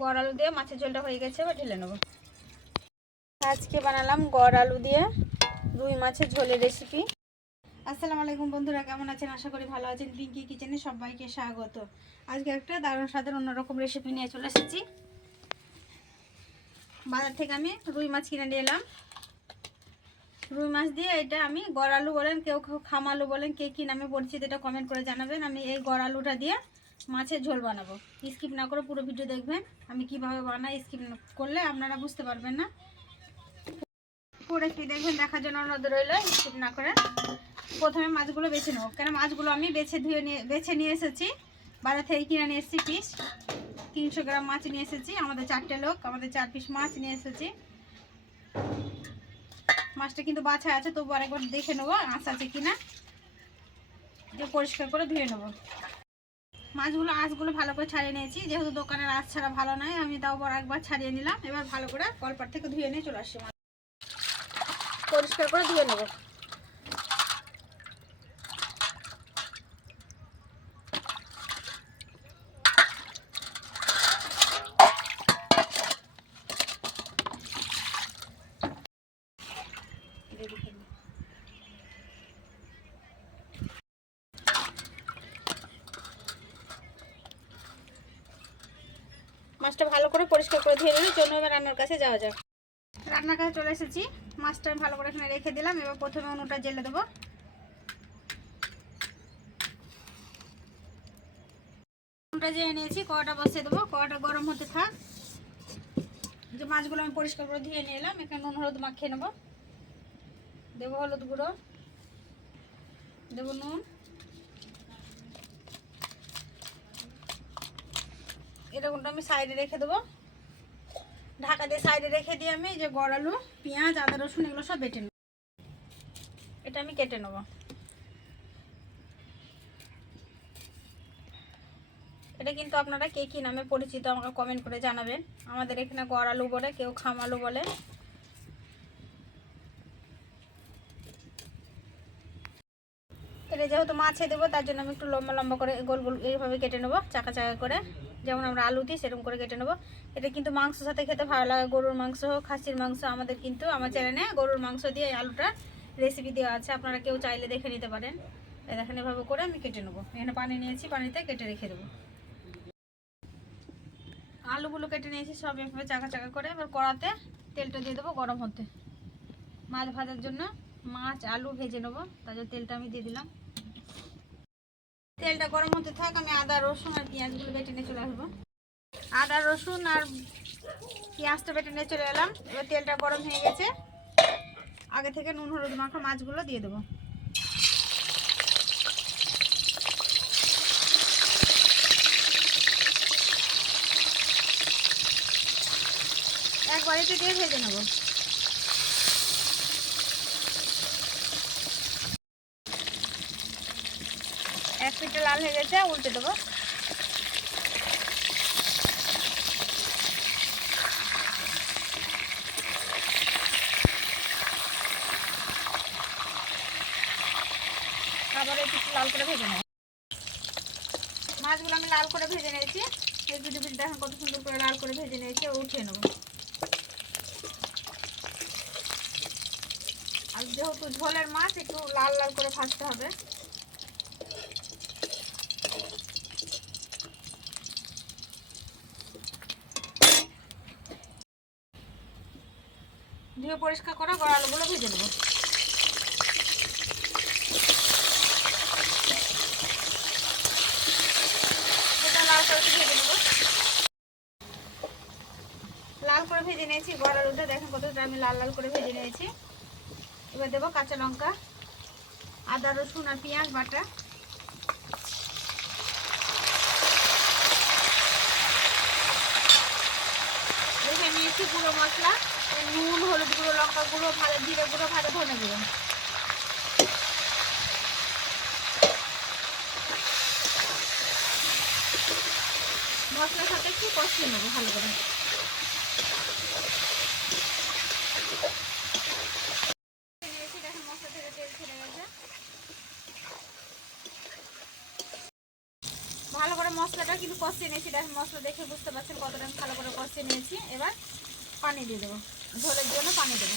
গড় আলু দিয়ে মাছের ঝোলটা হয়ে গেছে, এবার ঢেলে নেব। আজকে বানালাম গড় আলু দিয়ে রুই মাছের ঝোলের রেসিপি আসসালামু আলাইকুম বন্ধুরা, কেমন আছেন? আশা করি ভালো আছেন। পিঙ্কি কিচেনে সবাইকে স্বাগত। আজকে একটা দারুণ স্বাদের অন্যরকম রেসিপি নিয়ে চলে এসেছি। বাজার থেকে আমি রুই মাছ কিনে নিয়ে এলাম। রুই মাছ দিয়ে এটা আমি গড় আলু বলেন, কেউ কেউ খাম আলু বলেন, কে কী নামে পরিচিত, এটা কমেন্ট করে জানাবেন। আমি এই গড় আলুটা দিয়ে মাছের ঝোল বানাবো। স্কিপ না করে পুরো ভিডিও দেখবেন। আমি কীভাবে বানাই স্কিপ করলে আপনারা বুঝতে পারবেন না। পুরো একটু দেখবেন, দেখার জন্য অনুরোধ রইল স্কিপ না করে প্রথমে মাছগুলো বেছে নেব। কেন মাছগুলো আমি বেছে ধুয়ে নিয়ে, বেছে নিয়ে এসেছি। বাজার থেকে কিনে নিয়ে এসেছি পিস তিনশো গ্রাম মাছ নিয়ে এসেছি। আমাদের চারটে লোক, আমাদের চার পিস মাছ নিয়ে এসেছি। মাছটা কিন্তু বাছা আছে, তবু আরেকবার দেখে নেব আঁশ আছে কিনা। দিয়ে পরিষ্কার করে ধুয়ে নেব। মাছগুলো, আঁশগুলো ভালো করে ছাড়িয়ে নিয়েছি। যেহেতু দোকানের আঁশ ছাড়া ভালো নয়, আমি তাও বড় একবার ছাড়িয়ে নিলাম। এবার ভালো করে কলপার থেকে ধুয়ে নিয়ে চলে আসছি পরিষ্কার করে ধুয়ে নেব। মাছটা ভালো করে পরিষ্কার করে ধুয়ে নিলে জন্য এবার রান্নার কাছে যাওয়া যাক। রান্নার কাছে চলে এসেছি। মাছটা আমি ভালো করে এখানে রেখে দিলাম, এবার প্রথমে উনুনটা জেলে দেবো। উনুনটা জেলে নিয়েছি, কড়াটা বসিয়ে দেবো, কড়াটা গরম হতে থাক। যে মাছগুলো আমি পরিষ্কার করে ধুয়ে নিয়ে এলাম এখানে নুন, হলুদ মাখিয়ে নেব। দেবো হলুদ গুঁড়ো, দেবো নুন। এরকমটা আমি সাইডে রেখে দেবো? ঢাকা দিয়ে সাইডে রেখে দিয়ে আমি যে গড়ালু পেঁয়াজ, আদা, রসুন এগুলো সব বেটে নেব। এটা আমি কেটে নেব। এটা কিন্তু আপনারা কে কী নামে পরিচিত আমাকে কমেন্ট করে জানাবেন। আমাদের এখানে গড়ালু বলে, কেউ খামালু বলে। এটা যেহেতু মাছে দেবো, তার জন্য আমি একটু লম্বা লম্বা করে গোল গোল এইভাবে কেটে নেব, চাকা চাকা করে। যেমন আমরা আলু দিই, সেরকম করে কেটে নেব। এটা কিন্তু মাংসের সাথে খেতে ভালো লাগে, গরুর মাংস হোক, খাসির মাংস, আমাদের কিন্তু আমার চ্যানেলে গরুর মাংস দিয়ে এই আলুটা রেসিপি দেওয়া আছে। আপনারা কেউ চাইলে দেখে নিতে পারেন। এই দেখেন, এভাবে করে আমি কেটে নেব। এখানে পানি নিয়েছি, পানিতে কেটে রেখে দেবো। আলুগুলো কেটে নিয়েছি, সব এভাবে চাকা চাকা করে। এবার কড়াতে তেলটা দিয়ে দেবো গরম হতে। মাছ ভাজার জন্য মাছ, আলু ভেজে নেব। তার জন্য তেলটা আমি দিয়ে দিলাম। তেলটা গরম হতে থাক, আমি আদা, রসুন আর পেঁয়াজগুলো বেটে নিয়ে চলে আসব। আদা, রসুন আর পেঁয়াজটা বেটে নিয়ে চলে এলাম। এবার তেলটা গরম হয়ে গেছে। আগে থেকে নুন, হলুদ মাখা মাছগুলো দিয়ে দেবো। এক বাড়িতে দিয়ে ভেজে নেব এক পিঠে লাল হয়ে গেছে, উল্টে দেবো। আবার একটু লাল করে ভেজে নেব। মাছগুলো আমি লাল করে ভেজে নিয়েছি। এই দুটো পিঠ দেখেন কত সুন্দর করে লাল করে ভেজে নিয়েছি উঠিয়ে নেব। আর যেহেতু ঝোলের মাছ, একটু লাল লাল করে ভাজতে হবে। পরিষ্কার করা গড় আলুগুলো ভেজে নেব। লাল করে ভেজে নেব। লাল করে ভেজে নিয়েছি, গড় আলুটা দেখেন কতটা আমি লাল লাল করে ভেজে নিয়েছি। এবার দেবো কাঁচা লঙ্কা, আদা, রসুন আর পেঁয়াজ বাটা। দেখে নিয়েছি গুঁড়ো মশলা। নুন, হলুদ গুঁড়ো, লঙ্কা গুঁড়ো ভাজা জিরে গুঁড়ো ভাজা ধনে গুঁড়ো। মশলার সাথে একটু কষিয়ে নেব ভালো করে। ভালো করে মশলাটা কিন্তু কষিয়ে নিয়েছি। দেখেন মশলা দেখে বুঝতে পারছেন কতটা ভালো করে কষিয়ে নিয়েছি। এবার পানি দিয়ে দেবো। ঝোলের জন্য পানি দেবো।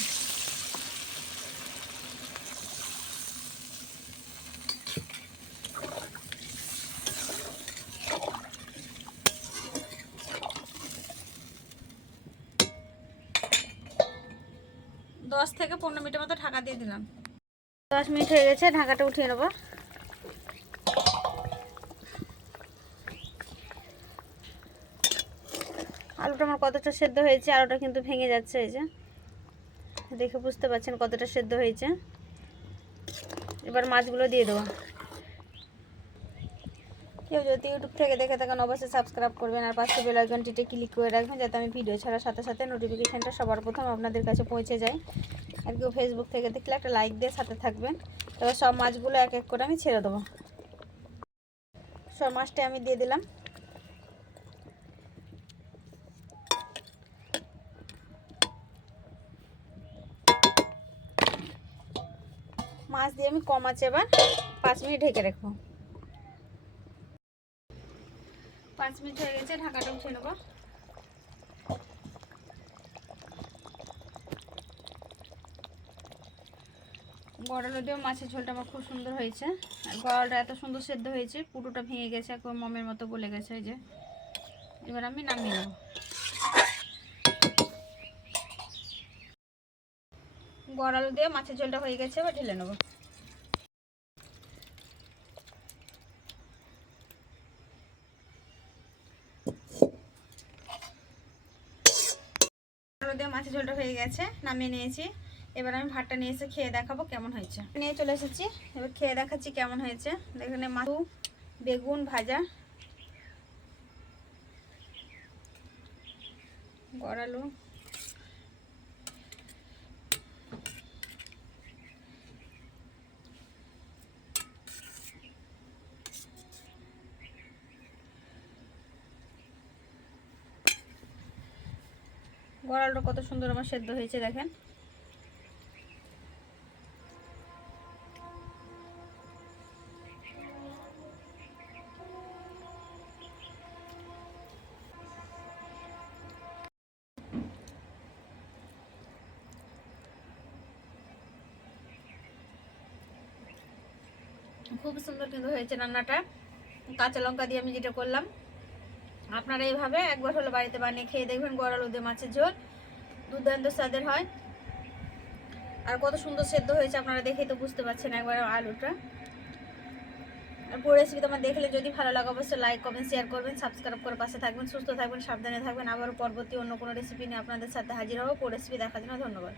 দশ থেকে পনেরো মিনিটের মতো ঢাকা দিয়ে দিলাম। দশ মিনিট হয়ে গেছে, ঢাকাটা উঠিয়ে নেব। আলুটা আমার কতটা সেদ্ধ হয়েছে আলুটা কিন্তু ভেঙে যাচ্ছে এই যে। দেখে বুঝতে পারছেন কতটা সেদ্ধ হয়েছে। এবার মাছগুলো দিয়ে দেবো। কেউ যদি ইউটিউব থেকে দেখে থাকেন, অবশ্যই সাবস্ক্রাইব করবেন আর পাশে বেল আইকনটিতে ক্লিক করে রাখবেন যাতে আমি ভিডিও ছাড়ার সাথে সাথে নোটিফিকেশানটা সবার প্রথম আপনাদের কাছে পৌঁছে যায়। আর কেউ ফেসবুক থেকে দেখলে একটা লাইক দিয়ে সাথে থাকবেন। এবার সব মাছগুলো এক এক করে আমি ছেড়ে দেবো। সব মাছটা আমি দিয়ে দিলাম মাছ দিয়ে আমি কম আছে এবার পাঁচ মিনিট ঢেকে রাখব। পাঁচ মিনিট হয়ে গেছে, ঢাকাটা উঠে নেব। গড়ালো দিয়েও মাছের ঝোলটা আমার খুব সুন্দর হয়েছে। আর গড়ালটা এত সুন্দর সেদ্ধ হয়েছে, পুরোটা ভেঙে গেছে একবার মমের মতো গলে গেছে ওই যে। এবার আমি নামিয়ে নেব। গড়ালো দিয়ে মাছের ঝোলটা হয়ে গেছে, এবার ঢেলে নেব। মাছের ঝোলটা হয়ে গেছে, নামিয়ে নিয়েছি। এবার আমি ভাতটা নিয়ে এসে খেয়ে দেখাবো কেমন হয়েছে। নিয়ে চলে এসেছি। এবার খেয়ে দেখাচ্ছি কেমন হয়েছে। এখানে মাছু বেগুন ভাজা। গড়ালু। গড়ালটা কত সুন্দর আমার সেদ্ধ হয়েছে, দেখেন। খুব সুন্দর কিন্তু হয়েছে রান্নাটা। কাঁচা লঙ্কা দিয়ে আমি যেটা করলাম আপনারা এইভাবে একবার হলো বাড়িতে বানিয়ে খেয়ে দেখবেন গড়াল উদে মাছের ঝোল। দুর্দান্ত স্বাদের হয়। আর কত সুন্দর সেদ্ধ হয়েছে আপনারা দেখেই তো বুঝতে পারছেন একবার আলুটা। আর পুরো রেসিপি তোমার দেখলে যদি ভালো লাগে অবশ্যই লাইক কমেন্ট শেয়ার করবেন সাবস্ক্রাইব করে পাশে থাকবেন, সুস্থ থাকবেন, সাবধানে থাকবেন। আবারও পরবর্তী অন্য কোনো রেসিপি নিয়ে আপনাদের সাথে হাজির হব। পুরো রেসিপি দেখার জন্য ধন্যবাদ।